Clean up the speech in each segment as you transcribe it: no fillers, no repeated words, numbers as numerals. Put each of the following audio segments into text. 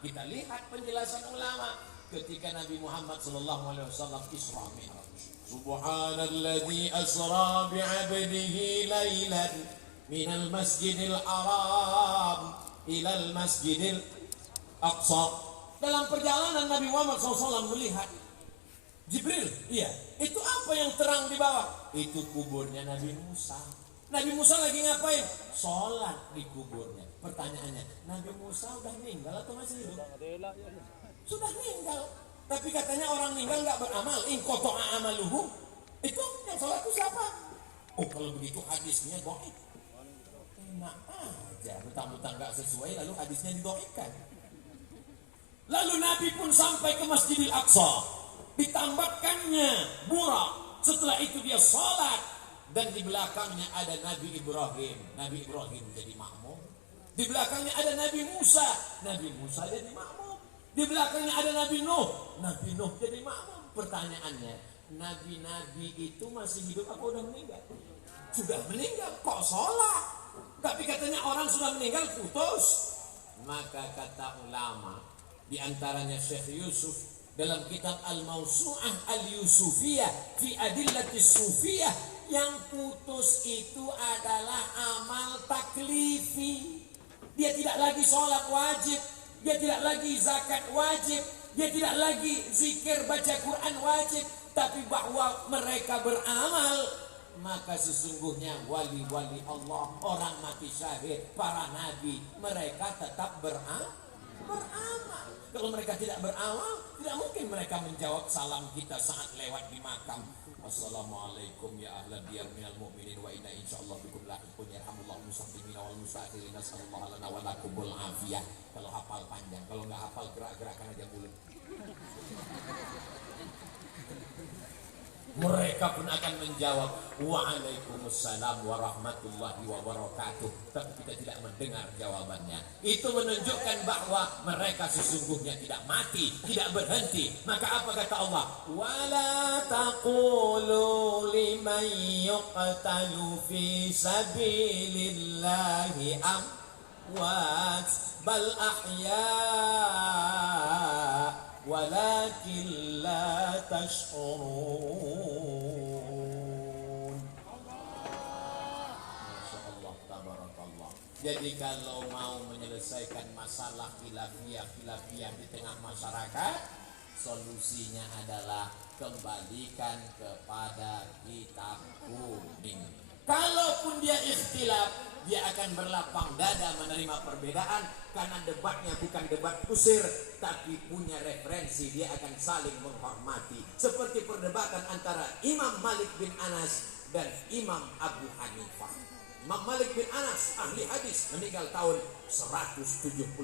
Kita lihat penjelasan ulama ketika Nabi Muhammad SAW Isra Mi'raj. Subhanalladzi asra bi'abdihi lailan minal masjidil haram ilal masjidil aqsa. Dalam perjalanan Nabi Muhammad SAW melihat Jibril, iya, itu apa yang terang di bawah? Itu kuburnya Nabi Musa. Nabi Musa lagi ngapain? Sholat di kuburnya. Pertanyaannya, Nabi Musa udah meninggal atau masih hidup? Sudah meninggal. Tapi katanya orang meninggal nggak beramal. In qata'a amaluhu. Itu yang sholat itu siapa? Oh, kalau begitu hadisnya dhaif. Enak aja, mentang-mentang nggak sesuai lalu hadisnya didoifkan. Lalu Nabi pun sampai ke Masjidil Aqsa, ditambahkannya burak. Setelah itu dia sholat dan di belakangnya ada Nabi Ibrahim. Nabi Ibrahim jadi makmum. Di belakangnya ada Nabi Musa. Nabi Musa jadi makmum. Di belakangnya ada Nabi Nuh. Nabi Nuh jadi makmum. Pertanyaannya, nabi-nabi itu masih hidup apa udah meninggal? Sudah meninggal, kok sholat? Tapi katanya orang sudah meninggal putus. Maka kata ulama, di antaranya Syekh Yusuf dalam kitab Al-Mawsu'ah Al-Yusufiyah fi Adillatis Sufiyah, yang putus itu adalah amal taklifi. Dia tidak lagi sholat wajib, dia tidak lagi zakat wajib, dia tidak lagi zikir baca Quran wajib, tapi bahwa mereka beramal, maka sesungguhnya wali-wali Allah, orang mati syahid, para nabi, mereka tetap beramal. Kalau mereka tidak beramal, tidak mungkin mereka menjawab salam kita saat lewat di makam. Assalamualaikum ya ahla diyar minal mu'minin wa inna insyaallah bikum lahiqun yarhamullahu muslimin wal muslimin nasallallahu lana wa lakumul afiyah. Kalau hafal panjang, kalau nggak hafal gerak-gerakan aja mulut. Mereka pun akan menjawab waalaikumsalam warahmatullahi wabarakatuh, tapi kita tidak mendengar jawabannya. Itu menunjukkan bahwa mereka sesungguhnya tidak mati, tidak berhenti. Maka apa kata Allah? Wala taqulu liman yuqtalu fi sabilillahi amwat bal ahya walakin la tash'urun. Masyaallah, tabarakallah. Jadi kalau mau menyelesaikan masalah khilafiyah di tengah masyarakat, solusinya adalah kembalikan kepada kitab kuning. Kalaupun dia ikhtilaf, dia akan berlapang dada menerima perbedaan, karena debatnya bukan debat kusir, tapi punya referensi. Dia akan saling menghormati, seperti perdebatan antara Imam Malik bin Anas dan Imam Abu Hanifah. Imam Malik bin Anas ahli hadis, meninggal tahun 179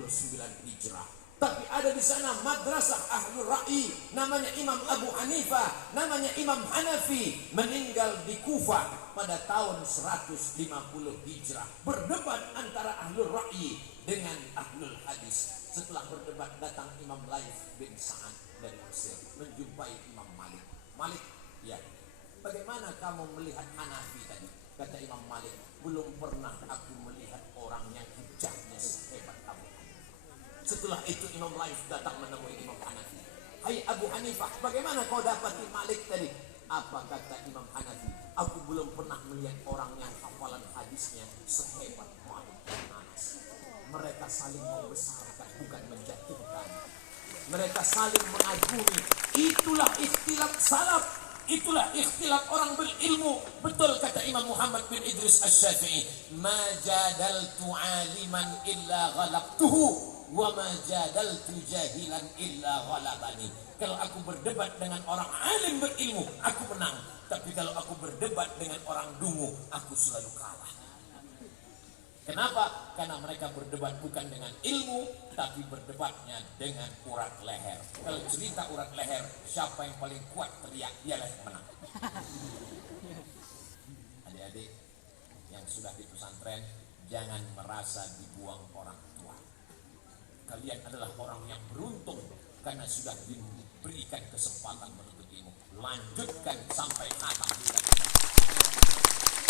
Hijrah. Tapi ada di sana madrasah ahlul ra'i, namanya Imam Abu Hanifah, namanya Imam Hanafi, meninggal di Kufah pada tahun 150 Hijrah. Berdebat antara ahlul ra'i dengan ahlul hadis. Setelah berdebat datang Imam Laith bin Sa'ad dari Mesir menjumpai Imam Malik. Malik, ya, bagaimana kamu melihat Hanafi tadi? Kata Imam Malik, belum pernah aku melihat orang yang hujahnya sehebat Abu Hanifah. Setelah itu Imam Laith datang menemui Imam Hanafi. Hai Abu Hanifah, bagaimana kau dapati Malik tadi? Apa kata Imam Hanafi? Aku belum pernah melihat orang yang hafalan hadisnya sehebat Malik bin Anas. Mereka saling membesarkan, bukan menjatuhkan. Mereka saling mengagumi. Itulah ikhtilaf salaf. Itulah ikhtilaf orang berilmu. Betul kata Imam Muhammad bin Idris Asy-Syafi'i, ma jadaltu aliman illa ghalabtuhu wa ma jadaltu jahilan illa ghalabani. Kalau aku berdebat dengan orang alim berilmu, aku menang. Tapi kalau aku berdebat dengan orang dungu, aku selalu kalah. Kenapa? Karena mereka berdebat bukan dengan ilmu, tapi berdebatnya dengan urat leher. Kalau cerita urat leher, siapa yang paling kuat teriak, dialah yang menang. Adik-adik yang sudah di pesantren, jangan merasa dibuang orang tua. Kalian adalah orang yang beruntung karena sudah diberikan kesempatan menuntut ilmu. Lanjutkan sampai khatam.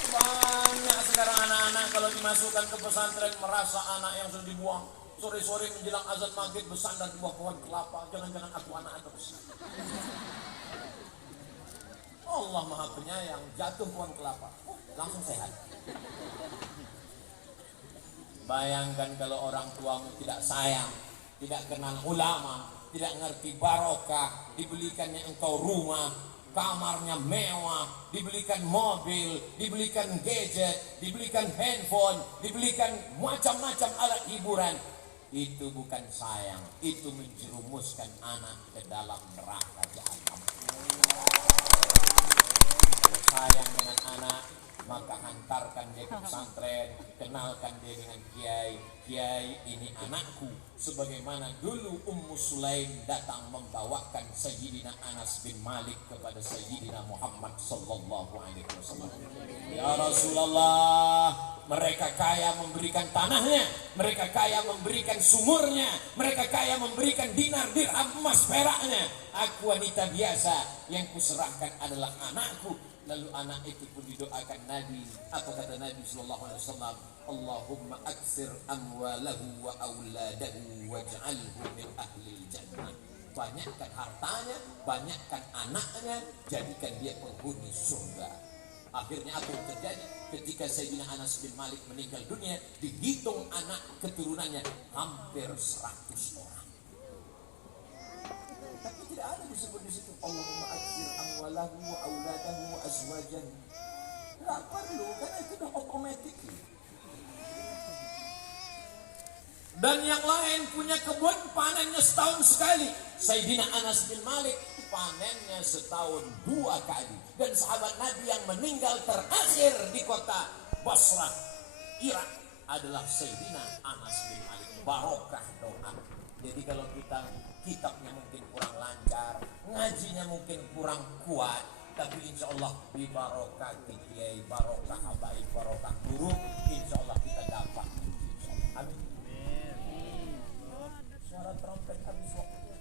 Banyak sekarang anak-anak kalau dimasukkan ke pesantren merasa anak yang sudah dibuang. Sore-sore menjelang azan maghrib bersandar di bawah pohon kelapa. Jangan-jangan aku anak terus. Allah Maha Penyayang, jatuh pohon kelapa, langsung sehat. Bayangkan kalau orang tuamu tidak sayang, tidak kenal ulama, tidak ngerti barokah, dibelikannya engkau rumah, kamarnya mewah, dibelikan mobil, dibelikan gadget, dibelikan handphone, dibelikan macam-macam alat hiburan. Itu bukan sayang, itu menjerumuskan anak ke dalam neraka jahanam. Kalau sayang dengan anak, maka hantarkan dia ke pesantren, kenalkan dia dengan kiai. Kiai, ini anakku. Sebagaimana dulu Ummu Sulaim datang membawakan Sayyidina Anas bin Malik kepada Sayyidina Muhammad sallallahu alaihi wasallam. Ya Rasulullah, mereka kaya memberikan tanahnya, mereka kaya memberikan sumurnya, mereka kaya memberikan dinar, dirham, emas, peraknya. Aku wanita biasa, yang kuserahkan adalah anakku. Lalu anak itu pun didoakan Nabi. Apa kata Nabi sallallahu alaihi wasallam? Allahumma aksir amwalahu wa auladahu waj'alhu min ahlil jannah. Banyakkan hartanya, banyakkan anaknya, jadikan dia penghuni surga. Akhirnya apa yang terjadi? Ketika Sayyidina Anas bin Malik meninggal dunia, dihitung anak keturunannya hampir 100 orang. Tapi tidak ada disebut di situ Allahumma aksir amwalahu wa auladahu wa azwajahu. Tidak perlu, karena itu sudah otomatis. Dan yang lain punya kebun panennya setahun sekali. Sayyidina Anas bin Malik panennya setahun 2 kali. Dan sahabat Nabi yang meninggal terakhir di kota Basrah, Irak adalah Sayyidina Anas bin Malik. Barokah doa. Jadi kalau kita kitabnya mungkin kurang lancar, ngajinya mungkin kurang kuat, tapi insya Allah di barokah kiai, barokah habaib, barokah guru, insya Allah kita dapat. Amin. Suara trompet habis waktunya.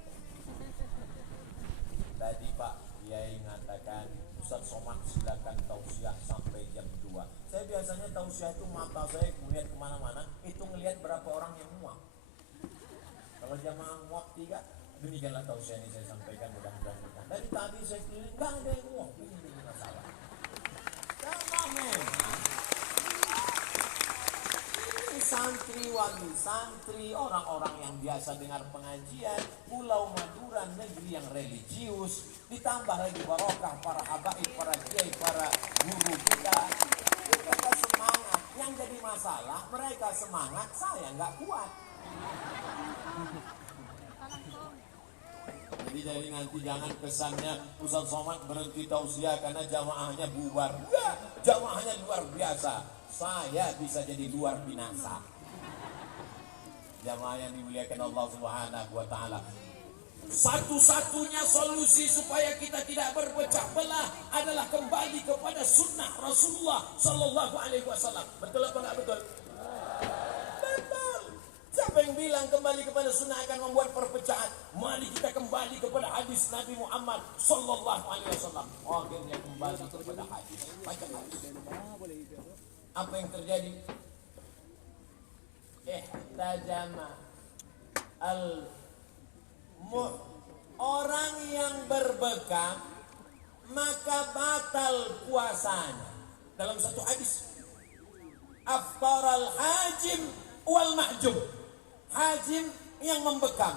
Tadi Pak Kiai mengatakan, Ustaz Somad silakan tausiah sampai jam 2. Saya biasanya tausiah itu mata saya melihat kemana-mana, itu ngelihat berapa orang yang muak. Kalau jamaah muak 3, demikianlah tausiah ini saya sampaikan, mudah-mudahan. Dari tadi saya keliling, nggak ada yang muak. Ini masalah. Karena memang santriwati, santri, orang-orang yang biasa dengar pengajian, Pulau Madura, negeri yang religius, ditambah lagi barokah para habaib, para kiai, para guru kita. Mereka semangat. Yang jadi masalah, mereka semangat, saya nggak kuat. Jadi nanti jangan kesannya Ustaz Somad berhenti tausiah karena jamaahnya bubar. Enggak, jamaahnya luar biasa. Saya bisa jadi luar binasa. Jamaah yang dimuliakan Allah Subhanahu wa taala. Satu-satunya solusi supaya kita tidak berpecah belah adalah kembali kepada sunnah Rasulullah sallallahu alaihi wasallam. Betul apa enggak betul? Betul. Siapa yang bilang kembali kepada sunnah akan membuat perpecahan? Mari kita kembali kepada hadis Nabi Muhammad sallallahu alaihi wasallam. Akhirnya kembali kepada hadis. Baca hadis. Apa yang terjadi? Ihtajama orang yang berbekam maka batal puasanya. Dalam satu hadis, aftaral hajim wal mahjum. Hajim yang membekam,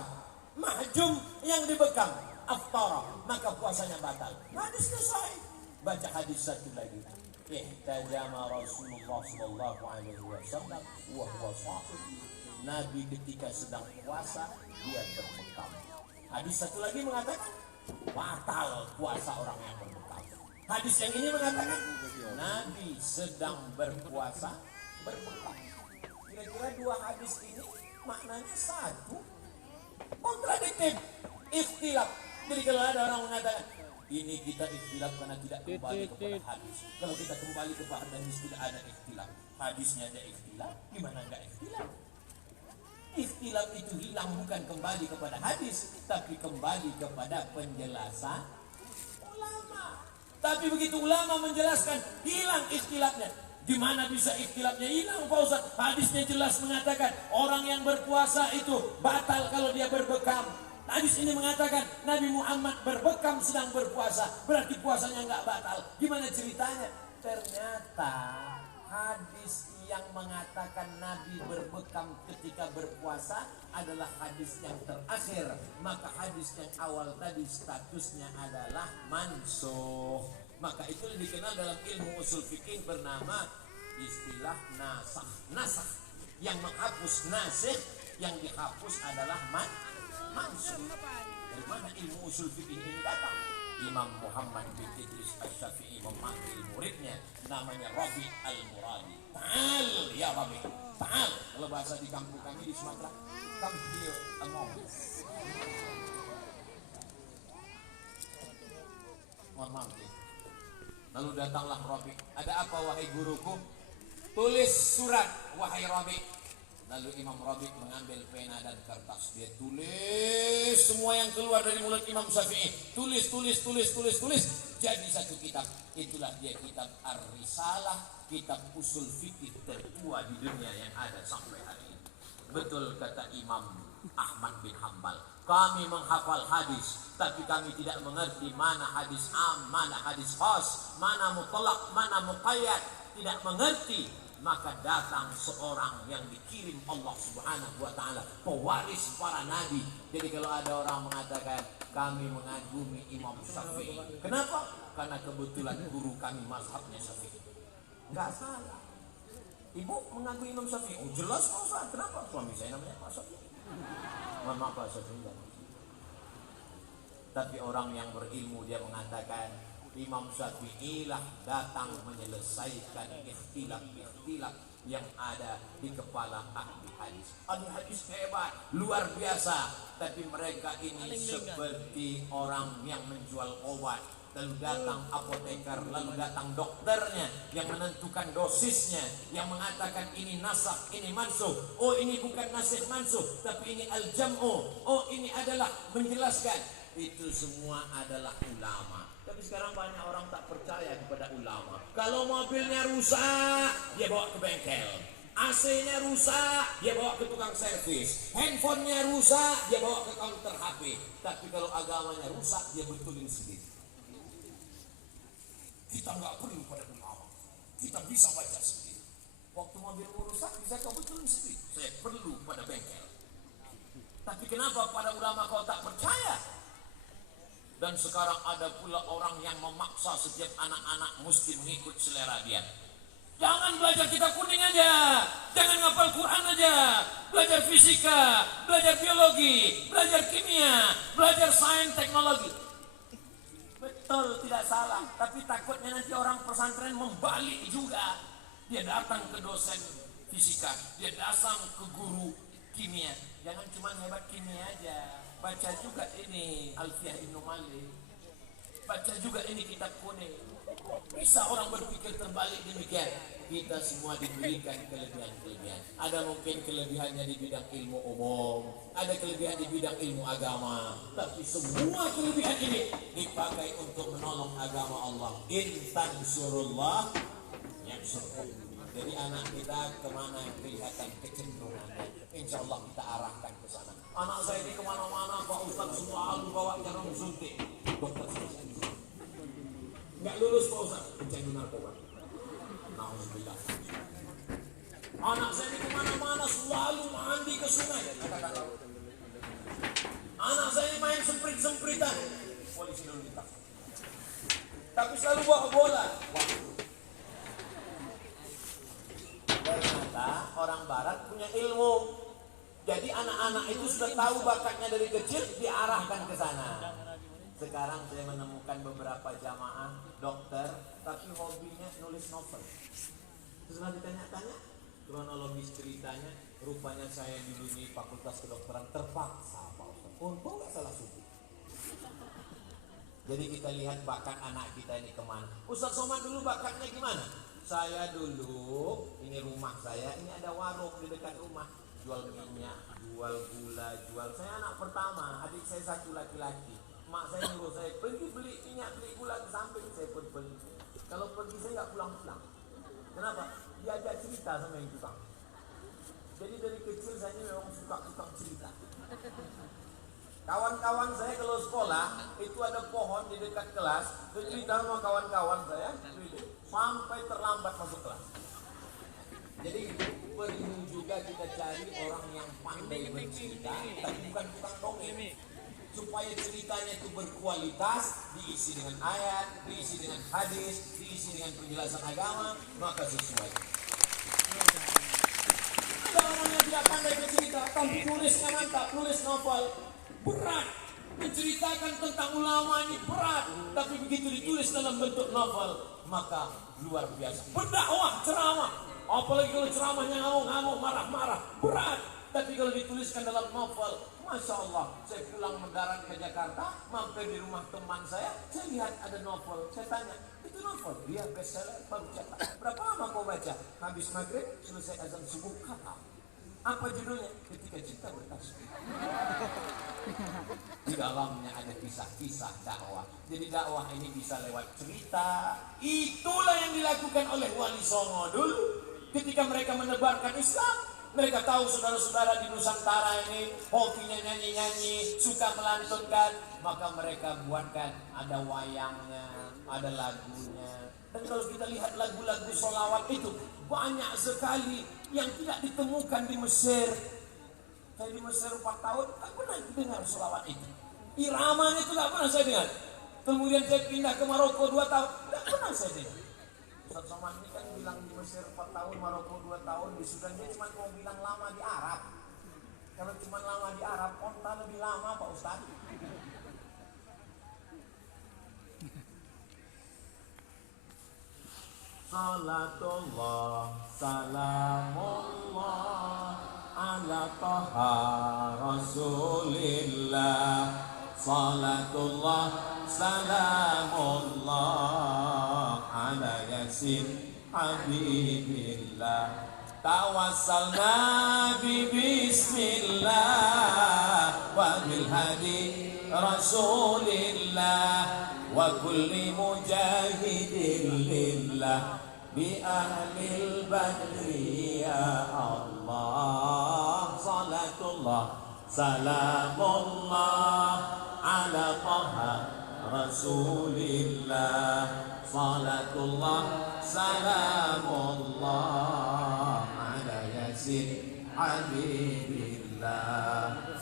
mahjum yang dibekam, aftara, maka puasanya batal. Hadisnya sahih. Baca hadis satu lagi. Ihtajama Rasulullah sallallahu alaihi wasallam wa huwa shahid. Nabi ketika sedang puasa dia berbekam. Hadis satu lagi mengatakan batal puasa orang yang berbekam. Hadis yang ini mengatakan Nabi sedang berpuasa berbekam. Kira-kira dua hadis ini maknanya satu, kontradiktif, ikhtilaf. Jadi kalau ada orang mengatakan ini kita ikhtilaf karena tidak kembali kepada hadis. Kalau kita kembali kepada hadis tidak ada ikhtilaf. Hadisnya ada ikhtilaf, gimana enggak ikhtilaf? Ikhtilaf itu hilang bukan kembali kepada hadis, tapi kembali kepada penjelasan ulama. Tapi begitu ulama menjelaskan, hilang ikhtilafnya. Di mana bisa ikhtilafnya hilang Pak Ustaz? Hadisnya jelas mengatakan orang yang berpuasa itu batal kalau dia berbekam. Hadis ini mengatakan Nabi Muhammad berbekam sedang berpuasa, berarti puasanya nggak batal. Gimana ceritanya? Ternyata hadis yang mengatakan Nabi berbekam ketika berpuasa adalah hadis yang terakhir. Maka hadis yang awal tadi statusnya adalah mansukh. Maka itu dikenal dalam ilmu usul fikih bernama istilah nasakh. Nasakh yang menghapus, nasikh yang dihapus adalah mansukh. Dari mana ilmu usul fikih ini datang? Imam Muhammad bin Idris Asy-Syafi'i memanggil muridnya namanya Rabi Al-Muradi. Ta'al ya Rabi, ta'al. Kalau bahasa di kampung kami di Sumatera, come here a moment. Mohon maaf ya. Lalu datanglah Rabi. Ada apa wahai guruku? Tulis surat wahai Rabi. Lalu Imam Rabi mengambil pena dan kertas. Dia tulis semua yang keluar dari mulut Imam Syafi'i. Tulis. Jadi satu kitab. Itulah dia kitab Ar-Risalah. Kitab usul fikih tertua di dunia yang ada sampai hari ini. Betul kata Imam Ahmad bin Hanbal. Kami menghafal hadis, tapi kami tidak mengerti mana hadis am, mana hadis khas, mana mutlaq, mana muqayyad. Tidak mengerti. Maka datang seorang yang dikirim Allah Subhanahu wa ta'ala, pewaris para nabi. Jadi kalau ada orang mengatakan kami mengagumi Imam Syafi'i, kenapa? Karena kebetulan guru kami mazhabnya Syafi'i. Enggak salah. Ibu mengagumi Imam Syafi'i? Oh jelas Pak Ustaz. Kenapa? Suami saya namanya Pak Syafi'i. Mohon maaf Pak Syafi'i. Tapi orang yang berilmu dia mengatakan Imam Syafi'i lah datang menyelesaikan ikhtilaf yang ada di kepala ahli hadis. Ahli hadis hebat, luar biasa. Tapi mereka ini seperti orang yang menjual obat. Lalu datang apoteker, lalu datang dokternya yang menentukan dosisnya, yang mengatakan ini nasakh, ini mansukh. Oh ini bukan nasikh mansukh, tapi ini al-jam'u. Oh ini adalah menjelaskan. Itu semua adalah ulama. Tapi sekarang banyak orang tak percaya kepada ulama. Kalau mobilnya rusak, dia bawa ke bengkel. AC-nya rusak, dia bawa ke tukang servis. Handphonenya rusak, dia bawa ke counter HP. Tapi kalau agamanya rusak, dia betulin sendiri. Kita nggak perlu pada ulama. Kita bisa baca sendiri. Waktu mobilmu rusak, bisa kau betulin sendiri. Saya perlu pada bengkel. Tapi kenapa pada ulama kau tak percaya? Dan sekarang ada pula orang yang memaksa setiap anak-anak mesti mengikut selera dia. Jangan belajar kitab kuning aja, jangan ngapal Quran aja, belajar fisika, belajar biologi, belajar kimia, belajar sains teknologi. Betul, tidak salah. Tapi takutnya nanti orang pesantren membalik juga. Dia datang ke dosen fisika, dia datang ke guru kimia. Jangan cuma hebat kimia aja. Baca juga ini Alfiyah Ibnu Malik. Baca juga ini kitab kuning. Bisa orang berpikir terbalik demikian. Kita semua diberikan kelebihan-kelebihan. Ada mungkin kelebihannya di bidang ilmu umum, ada kelebihan di bidang ilmu agama. Tapi semua kelebihan ini dipakai untuk menolong agama Allah. Intan surullah yang surul. Jadi anak kita kemana kelihatan kecenderungannya, insya Allah kita arahkan ke sana. Anak saya ini kemana-mana Pak Ustaz selalu bawa jarum suntik. Dokter saya nggak lulus Pak Ustaz, pecandu narkoba. Alhamdulillah. Anak saya ini kemana-mana selalu mandi ke sungai. Anak saya ini main semprit-sempritan. Polisi lalu lintas. Tapi selalu bawa bola. Ternyata orang barat punya ilmu. Jadi anak-anak itu sudah tahu bakatnya dari kecil, diarahkan ke sana. Sekarang saya menemukan beberapa jamaah dokter, tapi hobinya nulis novel. Setelah ditanya-tanya, kronologis ceritanya, rupanya saya dulu di Fakultas Kedokteran terpaksa, Pak Ustaz. Untung nggak salah suku. Jadi kita lihat bakat anak kita ini kemana. Ustaz Somad dulu bakatnya gimana? Saya dulu, ini rumah saya, ini ada warung di dekat rumah. Jual minyak, jual gula, jual. Saya anak pertama, adik saya satu laki-laki. Mak saya nyuruh saya pergi beli minyak, beli gula di samping, saya pun beli. Kalau pergi saya nggak pulang-pulang. Kenapa? Diajak cerita sama yang tukang. Jadi dari kecil saya memang suka tukang cerita. Kawan-kawan saya kalau sekolah itu ada pohon di dekat kelas, saya cerita sama kawan-kawan saya sampai terlambat masuk kelas. Jadi perlu juga kita cari orang yang pandai bercerita, tapi bukan tukang dongeng, supaya ceritanya itu berkualitas, diisi dengan ayat, diisi dengan hadis, diisi dengan penjelasan agama, maka sesuai. Ada orang yang tidak pandai bercerita, tapi tulisnya mantap, tulis novel berat, menceritakan tentang ulama ini berat, tapi begitu ditulis dalam bentuk novel, maka luar biasa. Berdakwah, ceramah, apalagi kalau ceramahnya ngamuk-ngamuk, marah-marah, berat. Tapi kalau dituliskan dalam novel, Masya Allah, saya pulang mendarat ke Jakarta, mampir di rumah teman saya lihat ada novel, saya tanya, itu novel? Dia bestseller, baru cetak. Berapa lama kau baca? Habis maghrib, selesai azan subuh, kata. Apa judulnya? Ketika Cinta Bertasbih. Di dalamnya ada kisah-kisah dakwah. Jadi dakwah ini bisa lewat cerita. Itulah yang dilakukan oleh Wali Songo dulu. Ketika mereka menebarkan Islam, mereka tahu saudara-saudara di Nusantara ini hobinya nyanyi-nyanyi, suka melantunkan, maka mereka buatkan ada wayangnya, ada lagunya. Dan kalau kita lihat lagu-lagu sholawat itu banyak sekali yang tidak ditemukan di Mesir. Saya di Mesir 4 tahun, tak pernah dengar sholawat itu. Iramanya itu tak pernah saya dengar. Kemudian saya pindah ke Maroko 2 tahun, tak pernah saya dengar. Ustaz Somad ini kan bilang di Mesir 4 tahun, Maroko 2 tahun, di Sudan dia cuma mau bilang lama di Arab. Kalau cuma lama di Arab, onta lebih lama Pak Ustaz. Salatullah, salamullah ala taha rasulillah. Salatullah, salamullah ala yasin habibillah. Tawassalna bi bismillah wa bil hadi rasulillah wa kulli mujahidin lillah bi ahlil badri ya Allah. Salatullah, salamullah ala taha rasulillah. Salatullah, salamullah ala yasin habibillah.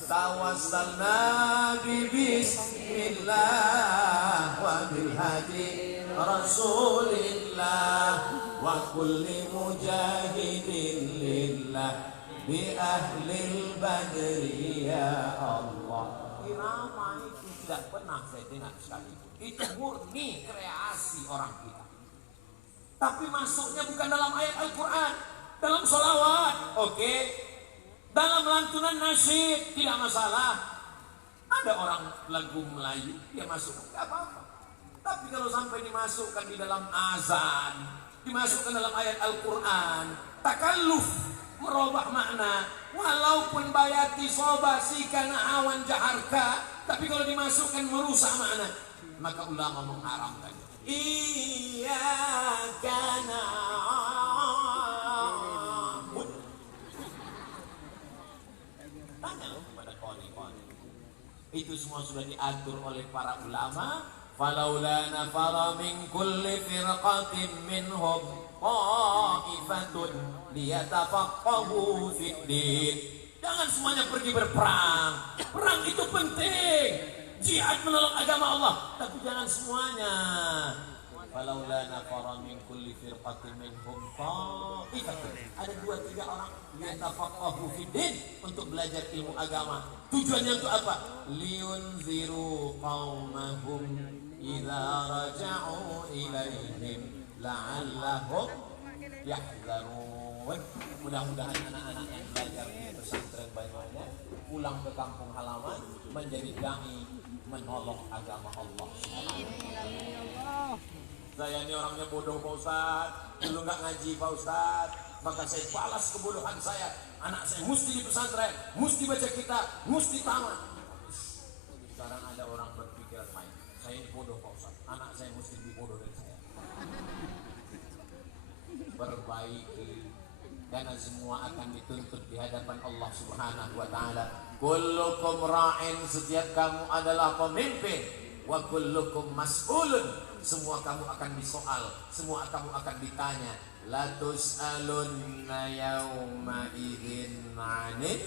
Tawassalna bi bismillah wa bil hadi rasulillah wa kulli mujahidin lillah bi ahlil badri ya Allah. Irama itu tidak pernah saya dengar sekali. Itu murni kreasi orang kita. Tapi masuknya bukan dalam ayat Al-Quran, dalam sholawat, oke. Dalam lantunan nasyid tidak masalah. Ada orang lagu Melayu dia masuk, tidak apa-apa. Tapi kalau sampai dimasukkan di dalam azan, dimasukkan dalam ayat Al-Quran, takalluf, merubah makna, walaupun bayati sobasi kana awan jaharka, tapi kalau dimasukkan merusak makna, maka ulama mengharamkan. Iyyaka na'budu. Tanya kepada qoni-qoni. Itu semua sudah diatur oleh para ulama. Falaula nafara min kulli firqatin minhum ta'ifatun liyatafaqahu fid din. Jangan semuanya pergi berperang. Perang itu penting. Jihad menolong agama Allah, tapi jangan semuanya. Falaula nafara min kulli firqatin minhum ta'ifatun. Ada 2-3 orang yatafaqahu fid din untuk belajar ilmu agama. Tujuannya untuk apa? Liyunziru qaumahum idza raja'u ilaihim la'allahum yahzarun. Mudah-mudahan anak-anak yang belajar di pesantren Banyuwangi pulang ke kampung halaman menjadi dai menolong agama Allah. Saya ini orangnya bodoh Pak Ustaz, dulu nggak ngaji Pak Ustaz, maka saya balas kebodohan saya. Anak saya mesti di pesantren, mesti baca kitab, mesti tamat. Sekarang ada orang berpikiran lain. Saya ini bodoh Pak Ustaz, anak saya mesti lebih bodoh dari saya. perbaiki, karena semua akan dituntut di hadapan Allah Subhanahu wa taala. Kullukum ra'in, setiap kamu adalah pemimpin, wa kullukum mas'ulun, semua kamu akan disoal, semua kamu akan ditanya. La tus'alunna yawma idzin 'anil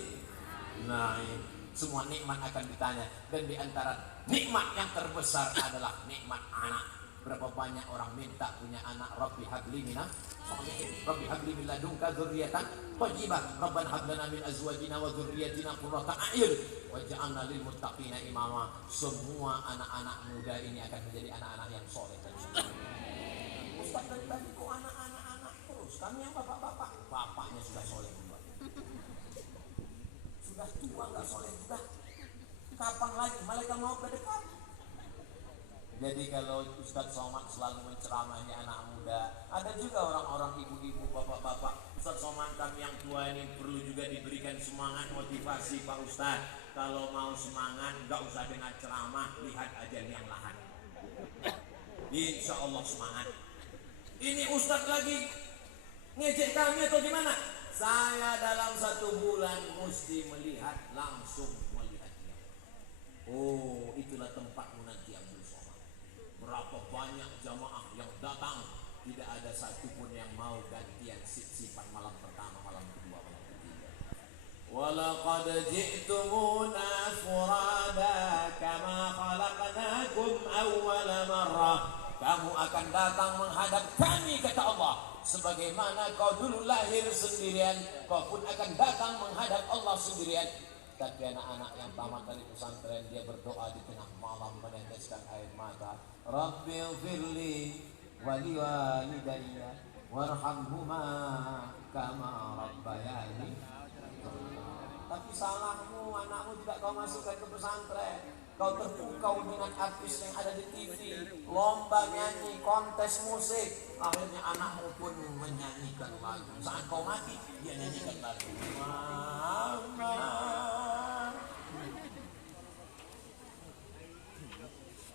na'im. Semua nikmat akan ditanya, dan di antara nikmat yang terbesar adalah nikmat anak. Berapa banyak orang minta punya anak? Rabbi habli minas sholihin, Rabbi habli min ladunka dzurriyyatan thayyibah, Rabbana hab lana min azwajina wa dzurriyyatina qurrata a'yun waj'alna lil muttaqina imama. Semua anak-anak muda ini akan menjadi anak-anak yang soleh. Ustaz, dari tadi kok anak-anak terus? Kami yang bapak-bapak, bapaknya sudah soleh duluan. Sudah tua nggak soleh juga. Kapan lagi malaikat maut berdekat? Jadi kalau Ustaz Somad selalu menceramahi anak muda, ada juga orang-orang ibu-ibu, bapak-bapak. Ustaz Somad, kami yang tua ini perlu juga diberikan semangat, motivasi Pak Ustaz. Kalau mau semangat, nggak usah dengan ceramah, lihat aja yang lahan. Insya Allah semangat. Ini Ustaz lagi ngejek kami atau gimana? Saya dalam 1 bulan mesti melihat, langsung melihatnya. Oh, itulah tempatmu nanti yang bersama. Berapa banyak jamaah yang datang, tidak ada satupun yang mau gantian sip-sipan malam pertama, malam kedua, malam ketiga. Walaqad ji'tumuna furada kama khalaqnakum awwala marrah. Kamu akan datang menghadap kami, kata Allah, sebagaimana kau dulu lahir sendirian, kau pun akan datang menghadap Allah sendirian. Tapi anak-anak yang tamat dari pesantren, dia berdoa di tengah malam meneteskan air mata. Rabbighfirli wa liwalidayya warhamhuma kama rabbayani. Tapi salahmu, anakmu tidak kau masukkan ke pesantren. Kau terpukau dengan artis yang ada di TV, lomba nyanyi, kontes musik. Akhirnya anakmu pun menyanyikan lagu. Saat kau mati, dia nyanyikan lagu. Mama.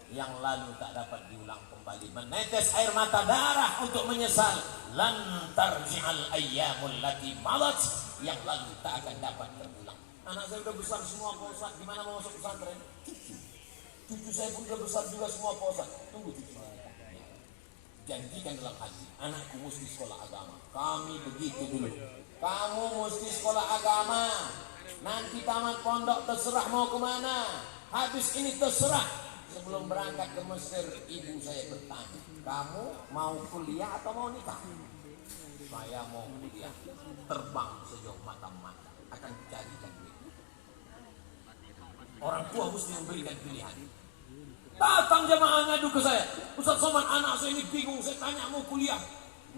Yang lalu tak dapat diulang kembali, menetes air mata darah untuk menyesal. Lan tarji'al ayyamul lati madat, yang lalu tak akan dapat terulang. Anak saya udah besar semua, Pak Ustaz, gimana mau masuk pesantren? Cucu saya pun udah besar juga semua, Pak Ustaz. Tunggu cucu saya. Janjikan dalam hati, anakku mesti sekolah agama. Kami begitu dulu. Kamu mesti sekolah agama. Nanti tamat pondok terserah mau kemana. Habis ini terserah. Sebelum berangkat ke Mesir, ibu saya bertanya, kamu mau kuliah atau mau nikah? Saya mau kuliah, terbang sejauh mata-mata, akan carikan duit. Orang tua mesti memberikan pilihan. Datang jamaah ngadu ke saya, Ustaz Somad, anak saya ini bingung, saya tanya mau kuliah